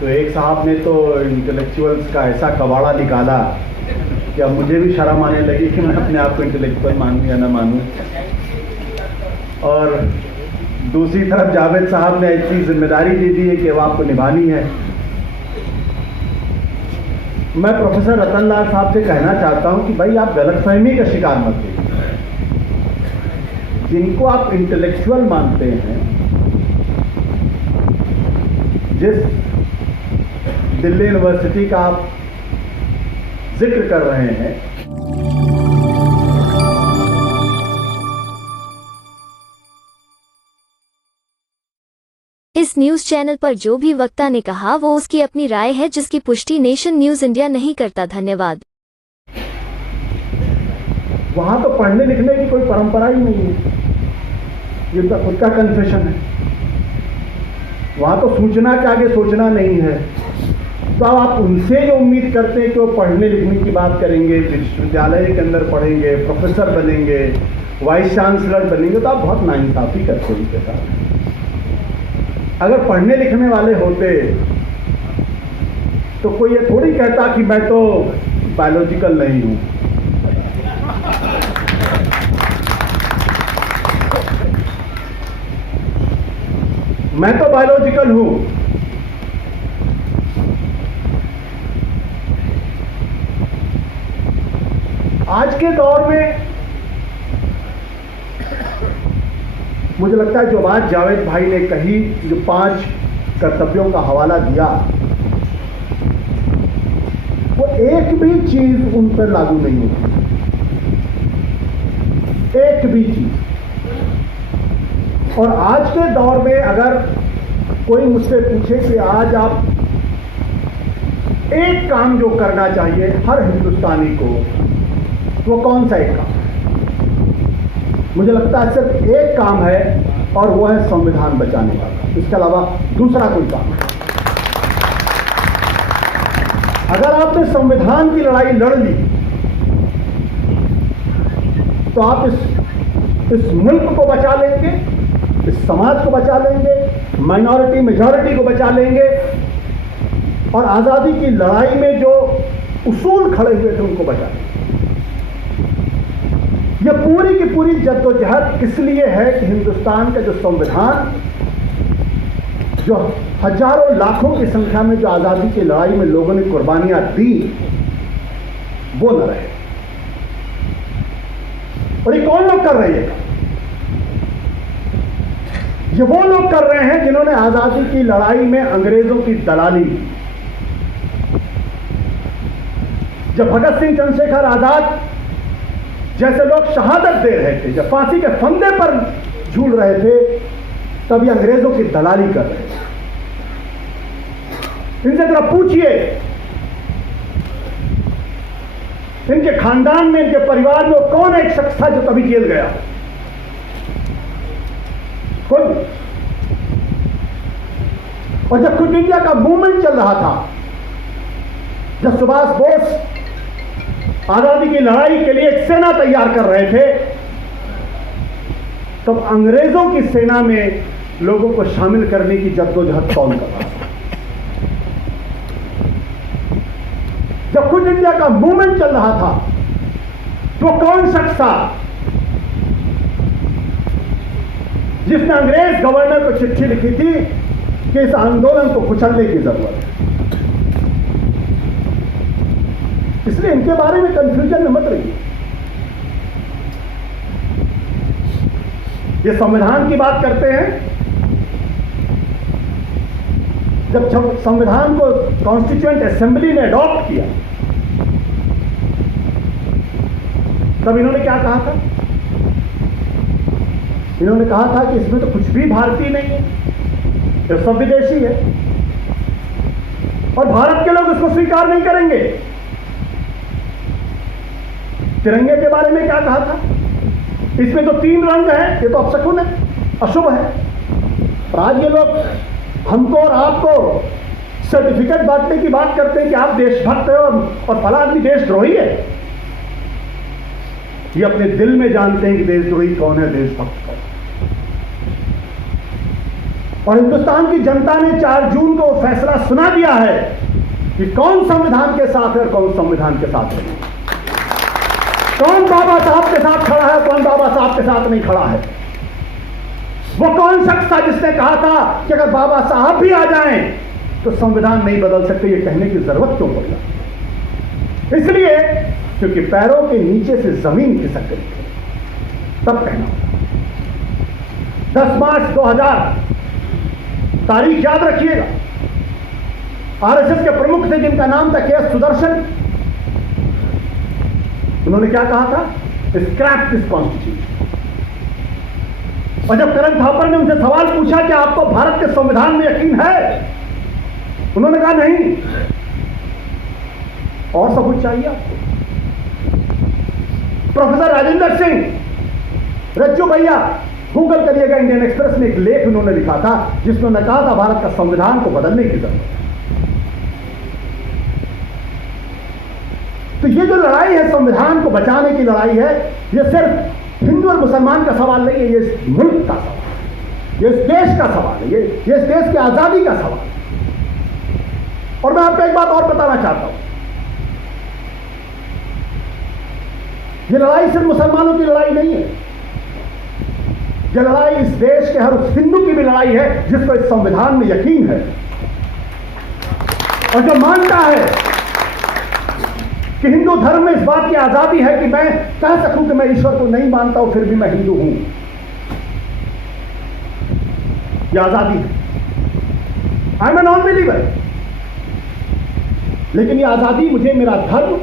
तो एक साहब ने तो इंटेलेक्चुअल्स का ऐसा कबाड़ा निकाला कि अब मुझे भी शर्म आने लगी कि मैं अपने आप को इंटेलेक्चुअल मानूं या ना मानूं। और दूसरी तरफ जावेद साहब ने ऐसी जिम्मेदारी दे दी है कि वो आपको निभानी है। मैं प्रोफेसर रतन लाल साहब से कहना चाहता हूं कि भाई आप गलतफहमी का शिकार मत होइए। जिनको आप इंटेलेक्चुअल मानते हैं, जिस दिल्ली यूनिवर्सिटी का आप जिक्र कर रहे हैं, इस न्यूज चैनल पर जो भी वक्ता ने कहा वो उसकी अपनी राय है, जिसकी पुष्टि नेशन न्यूज इंडिया नहीं करता। धन्यवाद। वहां तो पढ़ने लिखने की कोई परंपरा ही नहीं है, ये तो खुद का कन्फेशन है। वहां तो सूचना के आगे सोचना नहीं है। तो अब आप उनसे जो उम्मीद करते हैं कि वो पढ़ने लिखने की बात करेंगे, विश्वविद्यालय के अंदर पढ़ेंगे, प्रोफेसर बनेंगे, वाइस चांसलर बनेंगे, तो आप बहुत नाइंसाफी करते हैं उनके साथ। अगर पढ़ने लिखने वाले होते तो कोई ये थोड़ी कहता कि मैं तो बायोलॉजिकल नहीं हूं। मैं तो बायोलॉजिकल हूं। आज के दौर में मुझे लगता है जो बात जावेद भाई ने कही, जो 5 कर्तव्यों का हवाला दिया, वो एक भी चीज उन पर लागू नहीं होती, एक भी चीज। और आज के दौर में अगर कोई मुझसे पूछे कि आज आप एक काम जो करना चाहिए हर हिंदुस्तानी को, वो कौन सा एक काम? मुझे लगता है सिर्फ एक काम है, और वो है संविधान बचाने का। इसके अलावा दूसरा कोई काम है। अगर आपने संविधान की लड़ाई लड़ ली तो आप इस मुल्क को बचा लेंगे, इस समाज को बचा लेंगे, माइनॉरिटी मेजॉरिटी को बचा लेंगे, और आजादी की लड़ाई में जो उसूल खड़े हुए थे उनको बचा लेंगे। यह पूरी की पूरी जद्दोजहद किस लिए है कि हिंदुस्तान का जो संविधान, जो हजारों लाखों की संख्या में जो आजादी की लड़ाई में लोगों ने कुर्बानियां दी, वो न रहे। और ये कौन लोग कर रहे हैं? ये वो लोग कर रहे हैं जिन्होंने आजादी की लड़ाई में अंग्रेजों की दलाली की। जब भगत सिंह, चंद्रशेखर आजाद जैसे लोग शहादत दे रहे थे, जब फांसी के फंदे पर झूल रहे थे, तब ये अंग्रेजों की दलाली कर रहे थे। इनसे जरा पूछिए, इनके खानदान में, इनके परिवार में कौन एक शख्स था जो कभी जेल गया? कोई। और जब क्विट इंडिया का मूवमेंट चल रहा था, जब सुभाष बोस आजादी की लड़ाई के लिए एक सेना तैयार कर रहे थे, तब अंग्रेजों की सेना में लोगों को शामिल करने की जद्दोजहद कौन कर रहा था? जब क्विट इंडिया का मूवमेंट चल रहा था, तो कौन शख्स था जिसने अंग्रेज गवर्नर को चिट्ठी लिखी थी कि इस आंदोलन को कुचलने की जरूरत है? इसलिए इनके बारे में कंफ्यूजन में मत रहिए। ये संविधान की बात करते हैं। जब संविधान को कॉन्स्टिट्यूएंट असेंबली ने अडॉप्ट किया, तब इन्होंने क्या कहा था? इन्होंने कहा था कि इसमें तो कुछ भी भारतीय नहीं है, ये सब विदेशी है, और भारत के लोग इसको स्वीकार नहीं करेंगे। तिरंगे के बारे में क्या कहा था? इसमें तो 3 रंग हैं, ये तो अपशकुन है, अशुभ है। और आज ये लोग हमको और आपको सर्टिफिकेट बांटने की बात करते हैं कि आप देशभक्त हैं और फला आदमी देशद्रोही है। ये अपने दिल में जानते हैं कि देशद्रोही कौन है, देशभक्त कौन। और हिंदुस्तान की जनता ने 4 जून को फैसला सुना दिया है कि कौन संविधान के साथ है और कौन संविधान के साथ नहीं, कौन बाबा साहब के साथ खड़ा है, कौन बाबा साहब के साथ नहीं खड़ा है। वो कौन शख्स था जिसने कहा था कि अगर बाबा साहब भी आ जाएं तो संविधान नहीं बदल सकते। ये कहने की जरूरत क्यों पड़ी? इसलिए क्योंकि पैरों के नीचे से जमीन खिसक गई थी, तब कहना। 10 मार्च 2000 तारीख याद रखिएगा। आरएसएस के प्रमुख थे जिनका नाम था के.एस. सुदर्शन। उन्होंने क्या कहा था? Scrap this constitution. और जब करण थापर ने उनसे सवाल पूछा कि आपको भारत के संविधान में यकीन है, उन्होंने कहा नहीं। और सबूत चाहिए आपको? प्रोफेसर राजेंद्र सिंह रज्जू भैया, गूगल करिएगा, इंडियन एक्सप्रेस में एक लेख उन्होंने लिखा था जिसमें उन्होंने कहा था भारत का संविधान को बदलने की जरूरत है। तो ये जो लड़ाई है, संविधान को बचाने की लड़ाई है, ये सिर्फ हिंदू और मुसलमान का सवाल नहीं है, ये इस मुल्क का सवाल है, ये इस देश का सवाल है, ये इस देश की आजादी का सवाल है। और मैं आपको एक बात और बताना चाहता हूं, ये लड़ाई सिर्फ मुसलमानों की लड़ाई नहीं है, ये लड़ाई इस देश के हर उस हिंदू की भी लड़ाई है जिसको इस संविधान में यकीन है और जो मानता है कि हिंदू धर्म में इस बात की आजादी है कि मैं कह सकूं कि मैं ईश्वर को नहीं मानता हूं, फिर भी मैं हिंदू हूं। यह आजादी है। I am a non believer, लेकिन यह आजादी मुझे मेरा धर्म,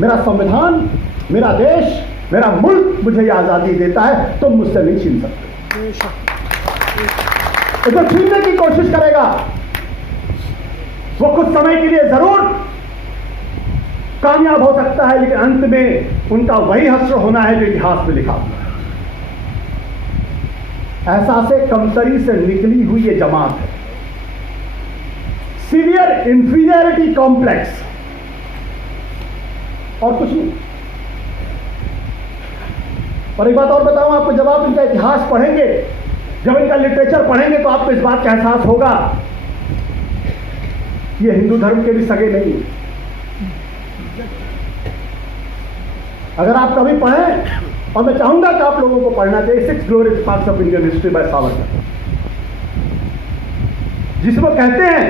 मेरा संविधान, मेरा देश, मेरा मुल्क मुझे यह आजादी देता है, तुम मुझसे नहीं छीन सकते। तो जो छीनने की कोशिश करेगा वो कुछ समय के लिए जरूर कामयाब हो सकता है, लेकिन अंत में उनका वही हश्र होना है जो इतिहास में लिखा हुआ है। एहसास कमतरी से निकली हुई ये जमात है, सीवियर इंफीरियरिटी कॉम्प्लेक्स, और कुछ नहीं। और एक बात और बताऊं आपको, जब आप इनका इतिहास पढ़ेंगे, जब इनका लिटरेचर पढ़ेंगे, तो आपको इस बात का एहसास होगा ये हिंदू धर्म के भी सगे नहीं है। अगर आप कभी पढ़ें, और मैं चाहूंगा कि आप लोगों को पढ़ना चाहिए 6 glorious parts of Indian history by Savarkar, जिसको कहते हैं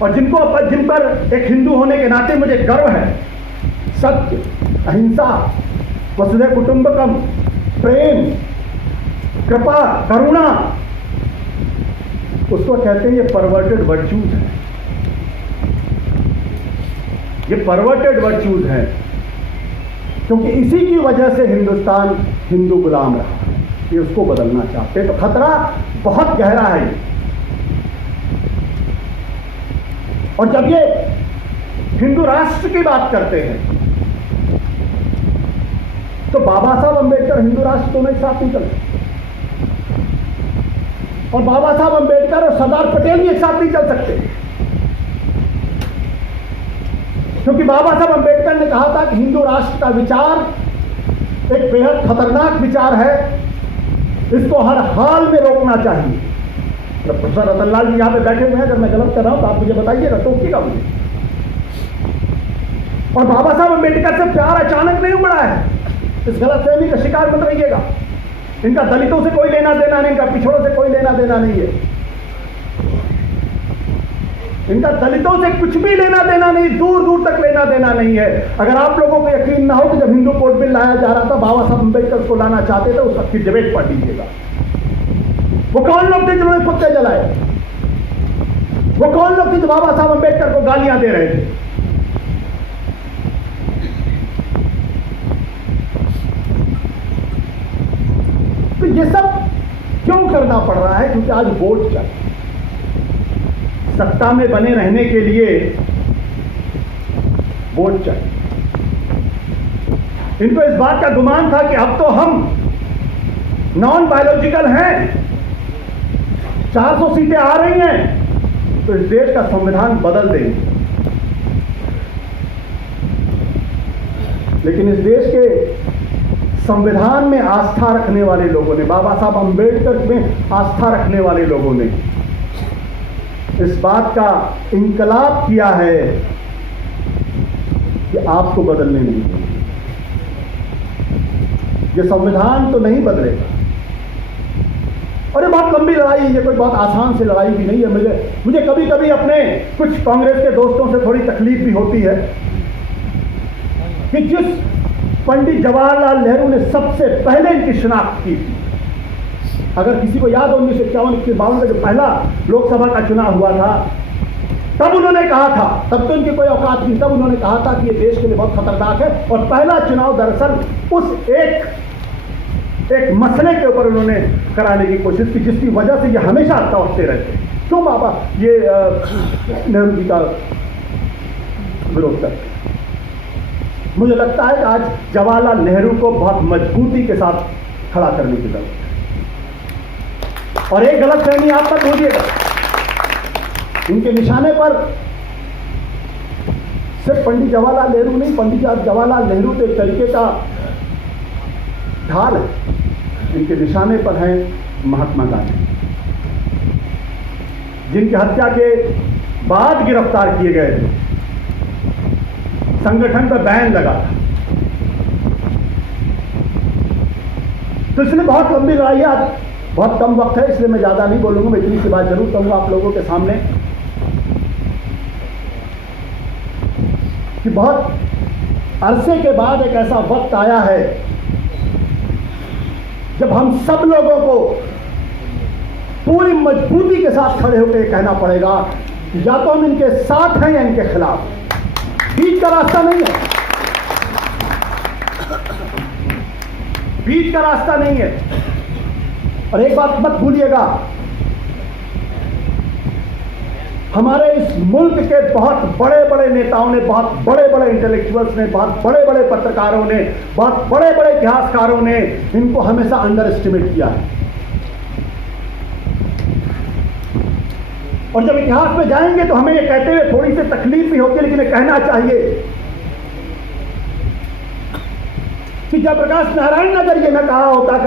और जिन पर एक हिंदू होने के नाते मुझे गर्व है, सत्य, अहिंसा, वसुधैव कुटुंबकम, प्रेम, कृपा, करुणा, उसको कहते हैं ये परवर्टेड वर्च्यूज है। ये परवर्टेड वर्च्यूज है क्योंकि इसी की वजह से हिंदुस्तान हिंदू गुलाम रहा है। ये उसको बदलना चाहते हैं, तो खतरा बहुत गहरा है। और जब ये हिंदू राष्ट्र की बात करते हैं तो बाबा साहब अंबेडकर हिंदू राष्ट्र दोनों एक साथ नहीं चलते, और बाबा साहब अंबेडकर और सरदार पटेल भी एक साथ नहीं चल सकते, क्योंकि बाबा साहब अंबेडकर ने कहा था कि हिंदू राष्ट्र का विचार एक बेहद खतरनाक विचार है, इसको हर हाल में रोकना चाहिए। तो प्रोफेसर रतनलाल जी यहां पे बैठे हुए हैं, अगर मैं गलत कर रहा हूं तो आप मुझे बताइएगा, टोकिएगा मुझे। और बाबा साहब अंबेडकर से प्यार अचानक नहीं उमड़ा है, इस गलतफहमी का शिकार मत रहिएगा। इनका दलितों से कोई लेना देना नहीं, इनका पिछड़ों से कोई लेना देना नहीं है, इनका दलितों से कुछ भी लेना देना नहीं, दूर दूर तक लेना देना नहीं है। अगर आप लोगों को यकीन ना हो कि जब हिंदू कोड बिल लाया जा रहा था बाबा साहब अंबेडकर को लाना चाहते थे, उस वक्त की डिबेट पढ़ लीजिएगा। वो कौन लोग थे जिन्होंने कुत्ते जलाए? वो कौन लोग थे जो बाबा साहब अंबेडकर को गालियां दे रहे थे? तो ये सब क्यों करना पड़ रहा है? क्योंकि आज वोट चाहिए, सत्ता में बने रहने के लिए वोट चाहिए। इनको इस बात का गुमान था कि अब तो हम नॉन बायोलॉजिकल हैं, 400 सीटें आ रही हैं तो इस देश का संविधान बदल देंगे। लेकिन इस देश के संविधान में आस्था रखने वाले लोगों ने, बाबा साहब अंबेडकर में आस्था रखने वाले लोगों ने इस बात का इंकलाब किया है कि आपको बदलने नहीं देंगे। ये संविधान तो नहीं बदलेगा। और ये बहुत लंबी लड़ाई है, ये कोई बहुत आसान से लड़ाई भी नहीं है। मुझे कभी कभी अपने कुछ कांग्रेस के दोस्तों से थोड़ी तकलीफ भी होती है कि जिस पंडित जवाहरलाल नेहरू ने सबसे पहले इनकी शिनाख्त की थी, अगर किसी को याद हो 1951-52 का जो पहला लोकसभा का चुनाव हुआ था, तब उन्होंने कहा था, तब तो इनकी कोई औकात नहीं, तब उन्होंने कहा था कि ये देश के लिए बहुत खतरनाक है। और पहला चुनाव दरअसल उस एक मसले के ऊपर उन्होंने कराने की कोशिश की, जिसकी वजह से ये हमेशा तवकते रहते हैं। क्यों बाबा ये नेहरू जी का विरोध करते? मुझे लगता है कि आज जवाहरलाल नेहरू को बहुत मजबूती के साथ खड़ा करने की जरूरत है। और एक गलत फहमी आप मत होइएगा, इनके निशाने पर सिर्फ पंडित जवाहरलाल नेहरू नहीं, पंडित जवाहरलाल नेहरू तो एक तरीके का ढाल है, इनके निशाने पर हैं महात्मा गांधी, जिनकी हत्या के बाद गिरफ्तार किए गए थे, संगठन पर बैन लगा था। तो इसलिए बहुत लंबी लड़ाई है, आज बहुत कम वक्त है, इसलिए मैं ज्यादा नहीं बोलूंगा। मैं इतनी सी बात जरूर कहूंगा आप लोगों के सामने कि बहुत अरसे के बाद एक ऐसा वक्त आया है जब हम सब लोगों को पूरी मजबूती के साथ खड़े होकर कहना पड़ेगा कि या तो हम इनके साथ हैं या इनके खिलाफ, बीच का रास्ता नहीं है, बीच का रास्ता नहीं है। और एक बात मत भूलिएगा, हमारे इस मुल्क के बहुत बड़े बड़े नेताओं ने, बहुत बड़े बड़े इंटेलेक्चुअल्स ने, बहुत बड़े बड़े पत्रकारों ने, बहुत बड़े बड़े इतिहासकारों ने इनको हमेशा अंडर एस्टिमेट किया है। और जब इतिहास में जाएंगे तो हमें ये कहते हुए थोड़ी सी तकलीफ भी होती है, लेकिन कहना चाहिए कि जयप्रकाश नारायण ने अगर ये न कहा होता कि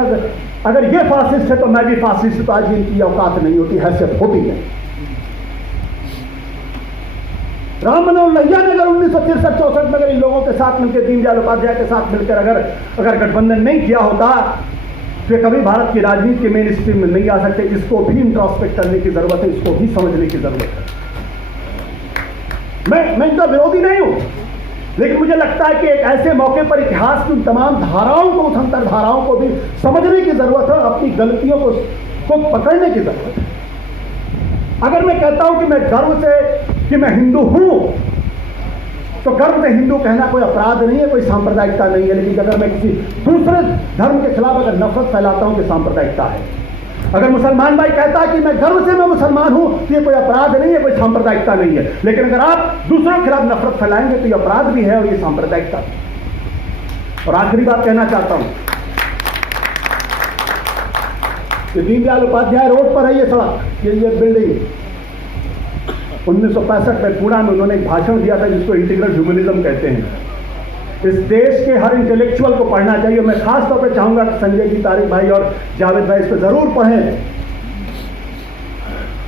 अगर ये फासिस्ट है तो मैं भी फासिस्ट, तो आज इनकी औकात नहीं होती, हैसियत होती है। राम मनोहर लोहिया ने अगर 1963-64 में अगर इन लोगों के साथ मिलकर, दीनदयाल उपाध्याय के साथ मिलकर अगर गठबंधन नहीं किया होता तो कभी भारत की राजनीति के मेन स्ट्रीम में नहीं आ सकते। इसको भी इंट्रोस्पेक्ट करने की जरूरत है, इसको भी समझने की जरूरत है। मैं इनका विरोधी नहीं हूं, लेकिन मुझे लगता है कि एक ऐसे मौके पर इतिहास की उन तमाम धाराओं को, उस अंतर धाराओं को भी समझने की जरूरत है, अपनी गलतियों को पकड़ने की जरूरत है। अगर मैं कहता हूं कि मैं गर्व से कि मैं हिंदू हूं, तो गर्व में हिंदू कहना कोई अपराध नहीं है, कोई सांप्रदायिकता नहीं है। लेकिन अगर मैं किसी दूसरे धर्म के खिलाफ अगर नफरत फैलाता हूं, तो सांप्रदायिकता है। अगर मुसलमान भाई कहता है कि मैं गर्व से मैं मुसलमान हूं, तो ये कोई अपराध नहीं है, कोई सांप्रदायिकता नहीं है। लेकिन अगर आप दूसरों के खिलाफ नफरत फैलाएंगे तो ये अपराध भी है और ये सांप्रदायिकता। और आखिरी बात कहना चाहता हूं, दीनदयाल उपाध्याय रोड पर है ये सड़क, ये बिल्डिंग 1965 में पुणे में उन्होंने एक भाषण दिया था जिसको इंटीग्रल ह्यूमनिज्म कहते हैं। इस देश के हर इंटेलेक्चुअल को पढ़ना चाहिए। मैं खास तौर पे चाहूंगा कि संजय जी, तारिक भाई और जावेद भाई इस पर जरूर पढ़ें।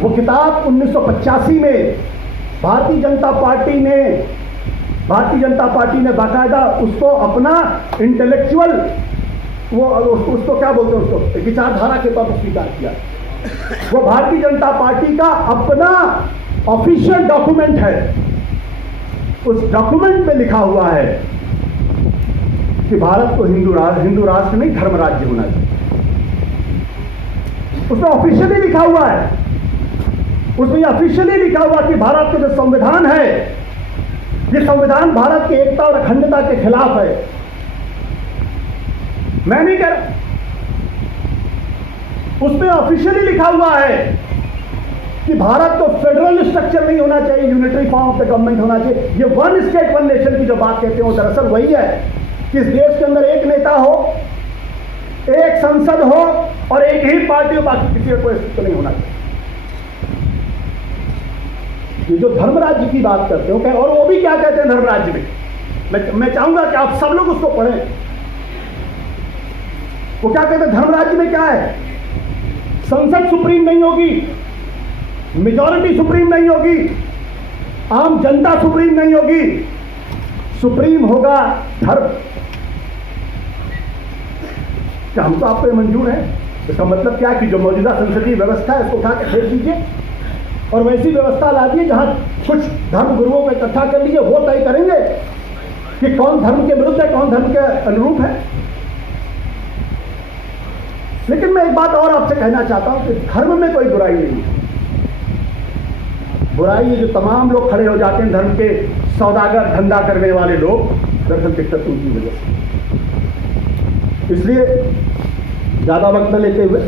वो किताब 1985 में भारतीय जनता पार्टी ने बाकायदा उसको अपना इंटेलेक्चुअल, वो उसको क्या बोलते हैं, उसको विचारधारा के तौर पर स्वीकार किया। वो भारतीय जनता पार्टी का अपना ऑफिशियल डॉक्यूमेंट है। उस डॉक्यूमेंट में लिखा हुआ है कि भारत को हिंदू राष्ट्र नहीं, धर्म राज्य होना चाहिए। उसमें ऑफिशियली लिखा हुआ है, उसमें ऑफिशियली लिखा हुआ कि भारत का जो संविधान है, ये संविधान भारत की एकता और अखंडता के खिलाफ है। मैं नहीं कह रहा, उसमें ऑफिशियली लिखा हुआ है कि भारत को फेडरल स्ट्रक्चर नहीं होना चाहिए, unitary form of the government होना चाहिए। ये वन स्टेट वन नेशन की जो बात कहते हैं वो दरअसल वही है कि इस देश के अंदर एक नेता हो, एक संसद हो और एक ही पार्टी हो, बाकी किसी का कोई अस्तित्व नहीं होना चाहिए। ये जो धर्म राज्य की बात करते हो, और वो भी क्या कहते हैं धर्म राज्य में, मैं चाहूंगा कि आप सब लोग उसको पढ़ें। वो क्या कहते हैं, धर्म राज्य में क्या है, संसद सुप्रीम नहीं होगी, मेजॉरिटी सुप्रीम नहीं होगी, आम जनता सुप्रीम नहीं होगी, सुप्रीम होगा धर्म। क्या हमको आपको ये मंजूर है? इसका मतलब क्या है कि जो मौजूदा संसदीय व्यवस्था है उसको उठा के फेंक दीजिए और वैसी व्यवस्था ला दिए जहां कुछ धर्म गुरुओं को इकट्ठा कर लीजिए, वो तय करेंगे कि कौन धर्म के विरुद्ध है, कौन धर्म के अनुरूप है। लेकिन मैं एक बात और आपसे कहना चाहता हूं कि धर्म में कोई बुराई नहीं है। बुराई है जो तमाम लोग खड़े हो जाते हैं धर्म के सौदागर, धंधा करने वाले लोग, दरअसल दिक्कत उनकी वजह से। इसलिए ज्यादा वक्त न लेते हुए